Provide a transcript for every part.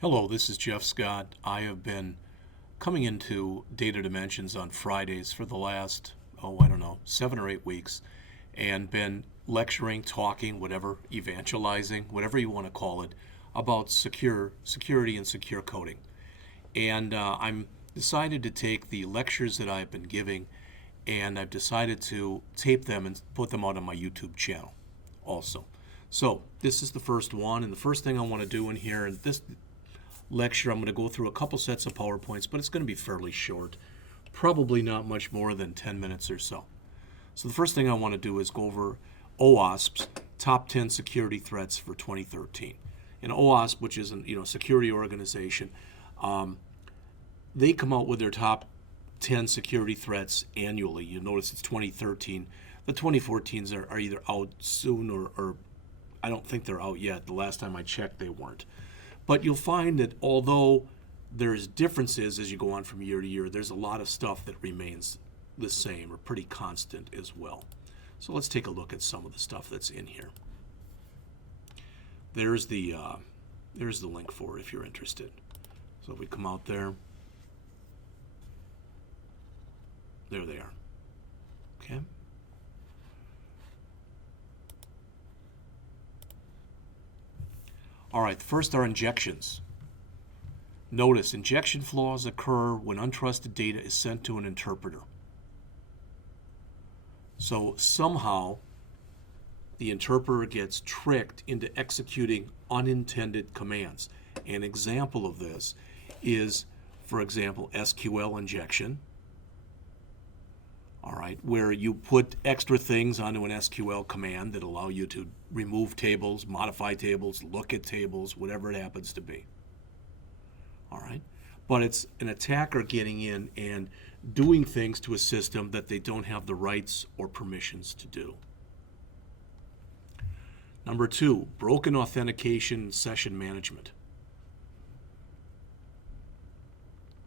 Hello, this is Jeff Scott. I have been coming into Data Dimensions on Fridays for the last, I don't know, 7 or 8 weeks, and been lecturing, talking, whatever, evangelizing, whatever you want to call it, about security and secure coding. And I'm decided to take the lectures that I've been giving, and I've decided to tape them and put them out on my YouTube channel also. So this is the first one, and the first thing I want to do in here, and this lecture, I'm going to go through a couple sets of PowerPoints, but it's going to be fairly short, probably not much more than 10 minutes or so. So the first thing I want to do is go over OWASP's top 10 security threats for 2013. And OWASP, which is a security organization, they come out with their top 10 security threats annually. You notice it's 2013. The 2014s are either out soon or I don't think they're out yet. The last time I checked, they weren't. But you'll find that although there's differences as you go on from year to year, there's a lot of stuff that remains the same or pretty constant as well. So let's take a look at some of the stuff that's in here. There's the link for it if you're interested. So if we come out there they are. Okay. All right, first are injections. Notice, injection flaws occur when untrusted data is sent to an interpreter. So somehow the interpreter gets tricked into executing unintended commands. An example of this is, for example, SQL injection. All right, where you put extra things onto an SQL command that allow you to remove tables, modify tables, look at tables, whatever it happens to be. All right, but it's an attacker getting in and doing things to a system that they don't have the rights or permissions to do. Number 2, broken authentication and session management.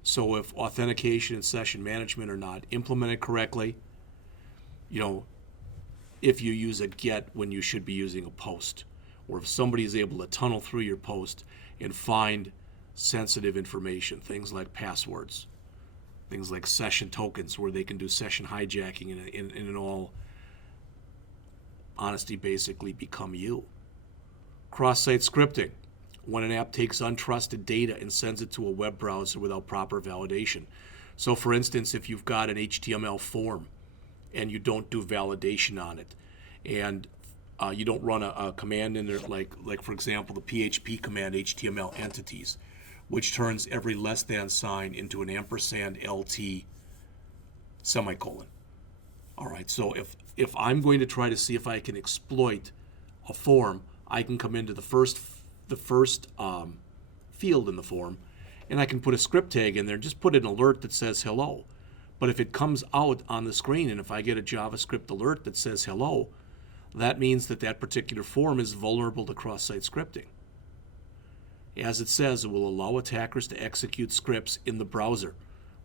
So if authentication and session management are not implemented correctly, if you use a get when you should be using a post, or if somebody is able to tunnel through your post and find sensitive information, things like passwords, things like session tokens where they can do session hijacking and in all honesty basically become you. Cross-site scripting. When an app takes untrusted data and sends it to a web browser without proper validation. So for instance, if you've got an HTML form and you don't do validation on it, and you don't run a command in there like for example the PHP command HTML entities, which turns every less than sign into an ampersand LT semicolon. All right, so if I'm going to try to see if I can exploit a form, I can come into the first field in the form, and I can put a script tag in there, just put an alert that says hello. But if it comes out on the screen, and if I get a JavaScript alert that says hello, that means that particular form is vulnerable to cross-site scripting. As it says, it will allow attackers to execute scripts in the browser,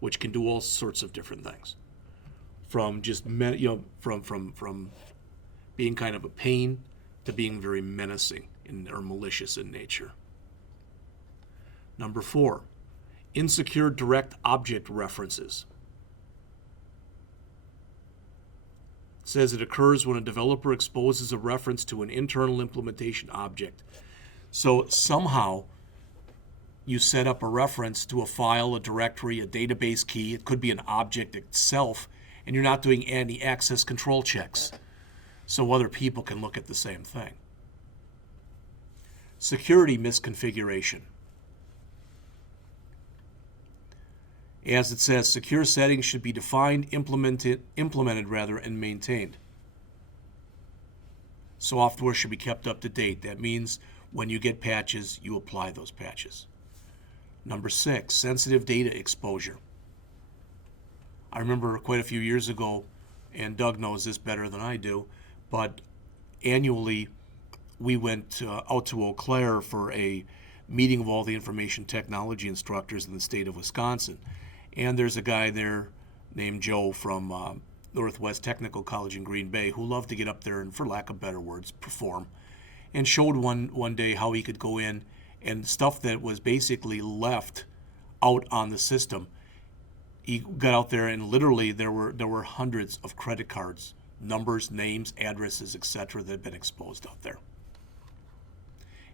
which can do all sorts of different things. From just from being kind of a pain to being very menacing or malicious in nature. Number 4, insecure direct object references. It says it occurs when a developer exposes a reference to an internal implementation object. So somehow you set up a reference to a file, a directory, a database key. It could be an object itself, and you're not doing any access control checks, so other people can look at the same thing. Security misconfiguration. As it says, secure settings should be defined, implemented, and maintained. Software should be kept up to date. That means when you get patches, you apply those patches. Number 6, sensitive data exposure. I remember quite a few years ago, and Doug knows this better than I do, but annually we went out to Eau Claire for a meeting of all the information technology instructors in the state of Wisconsin. And there's a guy there named Joe from Northwest Technical College in Green Bay who loved to get up there and, for lack of better words, perform. And showed one day how he could go in and stuff that was basically left out on the system. He got out there, and literally there were hundreds of credit cards, numbers, names, addresses, etc. that had been exposed out there.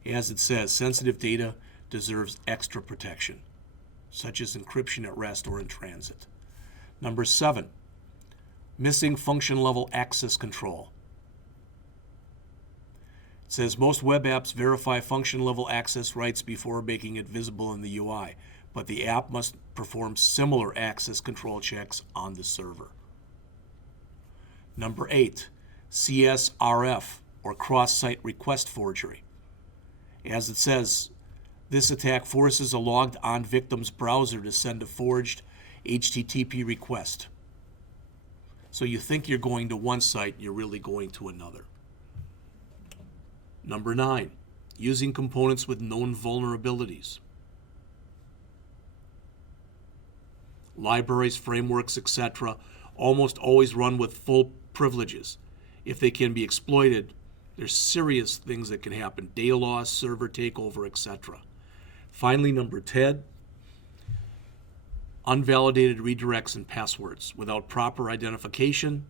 As it says, sensitive data deserves extra protection, such as encryption at rest or in transit. Number 7, missing function level access control. It says most web apps verify function level access rights before making it visible in the UI, but the app must perform similar access control checks on the server. Number 8, CSRF, or cross-site request forgery. As it says, this attack forces a logged-on victim's browser to send a forged HTTP request. So you think you're going to one site, you're really going to another. Number 9, using components with known vulnerabilities. Libraries, frameworks, etc. almost always run with full privileges. If they can be exploited, there's serious things that can happen: data loss, server takeover, etc. Finally, number 10, unvalidated redirects and passwords. Without proper identification,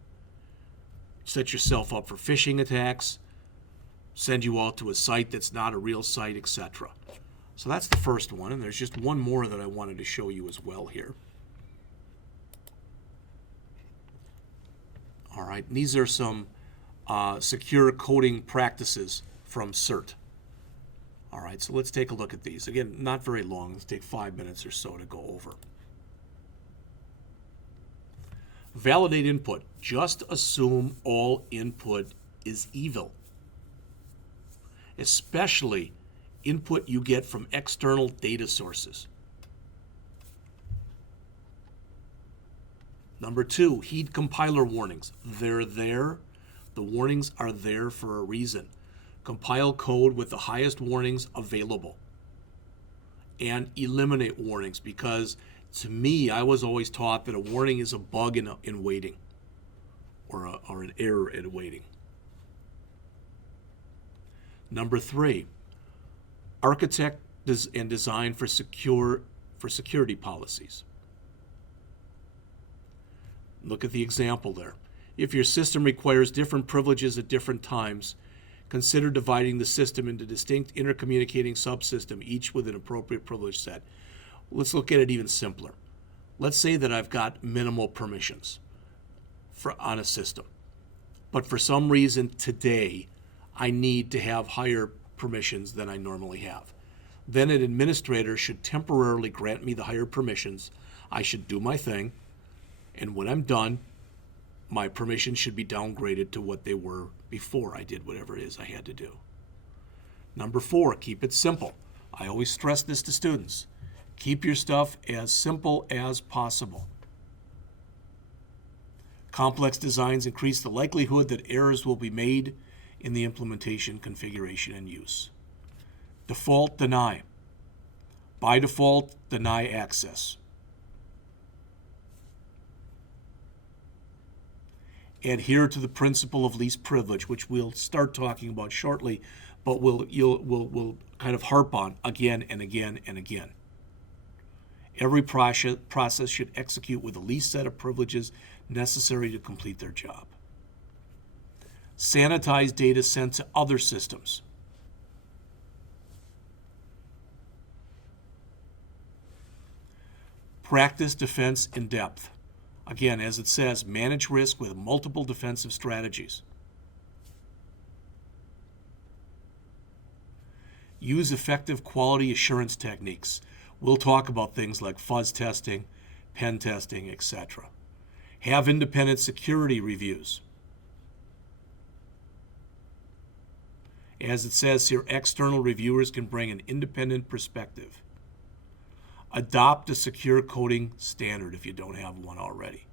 set yourself up for phishing attacks, send you out to a site that's not a real site, etc. So that's the first one, and there's just one more that I wanted to show you as well here. All right, and these are some secure coding practices from CERT. All right, so let's take a look at these. Again, not very long. Let's take 5 minutes or so to go over. Validate input. Just assume all input is evil, especially input you get from external data sources. Number 2, heed compiler warnings. They're there. The warnings are there for a reason. Compile code with the highest warnings available. And eliminate warnings, because to me, I was always taught that a warning is a bug in waiting, or an error in waiting. Number 3, architect and design for security policies. Look at the example there. If your system requires different privileges at different times, consider dividing the system into distinct intercommunicating subsystems, each with an appropriate privilege set. Let's look at it even simpler. Let's say that I've got minimal permissions on a system, but for some reason today I need to have higher permissions than I normally have. Then an administrator should temporarily grant me the higher permissions. I should do my thing, and when I'm done, my permissions should be downgraded to what they were before I did whatever it is I had to do. Number 4, keep it simple. I always stress this to students. Keep your stuff as simple as possible. Complex designs increase the likelihood that errors will be made in the implementation, configuration, and use. Default deny. By default, deny access. Adhere to the principle of least privilege, which we'll start talking about shortly, but we'll kind of harp on again and again and again. Every process should execute with the least set of privileges necessary to complete their job. Sanitize data sent to other systems. Practice defense in depth. Again, as it says, manage risk with multiple defensive strategies. Use effective quality assurance techniques. We'll talk about things like fuzz testing, pen testing, etc. Have independent security reviews. As it says here, external reviewers can bring an independent perspective. Adopt a secure coding standard if you don't have one already.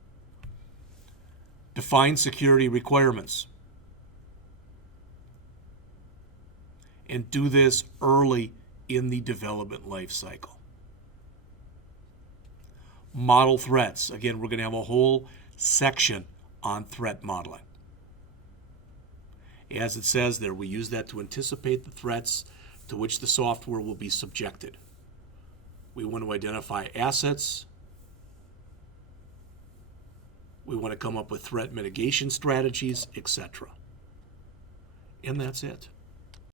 Define security requirements. And do this early in the development life cycle. Model threats. Again, we're going to have a whole section on threat modeling. As it says there, we use that to anticipate the threats, to which the software will be subjected. We want to identify assets. We want to come up with threat mitigation strategies, etc. And that's it.